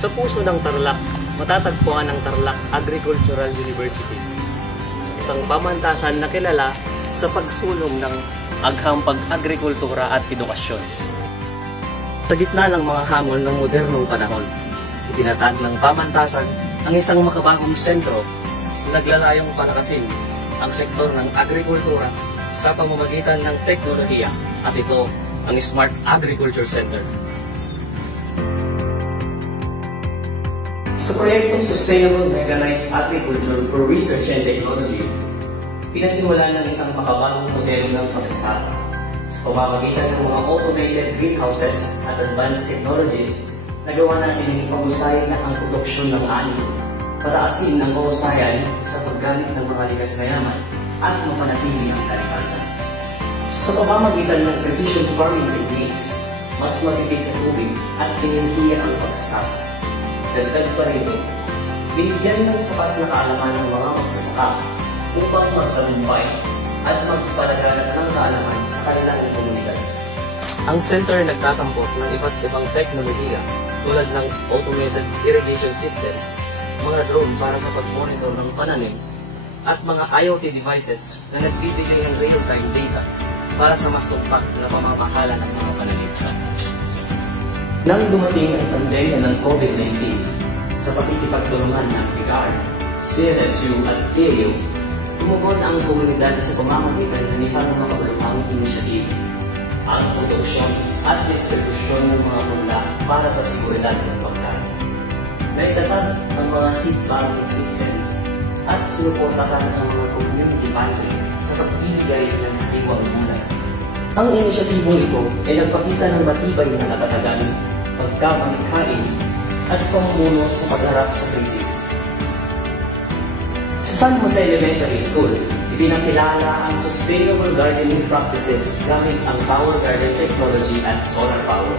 Sa puso ng Tarlac, matatagpuan ang Tarlac Agricultural University, isang pamantasan na kilala sa pagsulong ng agham pag-agrikultura at edukasyon. Sa gitna ng mga hamon ng modernong panahon, itinatag ng pamantasan ang isang makabagong sentro na naglalayong palakasin ang sektor ng agrikultura sa pamamagitan ng teknolohiya, at ito ang Smart Agriculture Center. Sa proyektong Sustainable Mechanized Agriculture for Research and Technology, pinasimulan ng isang makabagong modelo ng pagsasaka. Sa pamamagitan ng mga automated greenhouses at advanced technologies, nagawa natin ipahusay na ang produksyon ng ani, pataasin ang kahusayan sa paggamit ng mga likas na yaman at mapanatili ang kalikasan. Sa pamamagitan ng precision farming techniques, mas matipid sa tubig at enerhiya ang pagsasaka. Dagdag pa rito, binigyan ng sapat na kaalaman ng mga magsasaka upang magtagumpay at magpalagalan ng kaalaman sa kanilang komunidad. Ang center ay nagtatampok ng iba't ibang teknolohiya tulad ng automated irrigation systems, mga drone para sa pag-monitor ng pananim, at mga IoT devices na nagbibigay ng real-time data para sa mas tumpak na pamamahala ng mga pananim. Nang dumating ang pandemya ng COVID-19, sa pakikipagtulungan ng PICAR, CNSU at TAO, tumugon ang komunidad sa pamamagitan ng isang makabalukang inisyatibo, ang produksyon at distribusyon ng mga punla para sa seguridad ng pagkain. Naitatag ang mga seed banking systems at sinuportahan ang mga community banking sa pagbibigay ng sariwang gulay. Ang inisyatibong ito ay nagpakita ng matibay na katatagan, pagkamalikhain at pamumuno sa pagharap sa krisis. Sa San Jose Elementary School, ipinakilala ang sustainable gardening practices gamit ang power garden technology at solar power.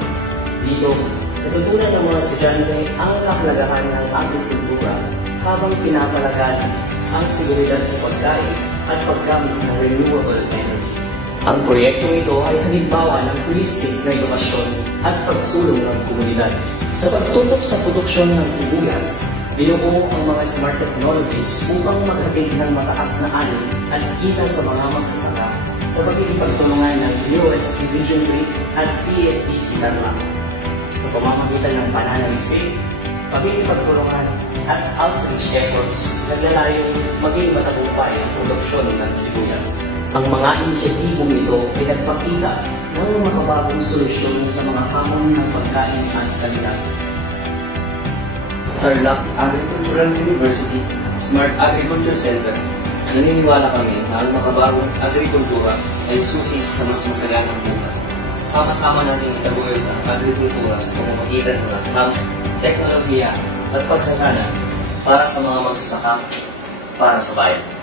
Dito, natutunan ng mga estudyante ang kahalagahan ng agrikultura habang pinapalagan ang seguridad sa pagkain at paggamit ng renewable energy. Ang proyektong ito ay halimbawa ng holistic na edukasyon at pagsulong ng komunidad. Sa pagtutok sa produksyon ng sibuyas, binubuo ang mga smart technologies upang maghatid ng mataas na ani at kita sa mga magsasaka sa pagkikipagtulungan ng US Division 3 at PSTC Tarlac. Sa pamamagitan ng pananalisin, pagkikipagtulungan at outreach efforts, naglalayong maging matagumpay ang produksyon ng sibuyas. Ang mga inisyatibong ito ay nagpakita ng makabagong solusyon sa mga hamon ng pagkain at kalikasan. Sa Tarlac Agricultural University Smart Agriculture Center, naniniwala kami na ang makabagong agrikultura ay susi sa mas masaganang bukas. Sama-sama natin itaguyod ang agrikultura sa pamamagitan ng agham, teknolohiya at pagsasana para sa mga magsasaka, para sa bayan.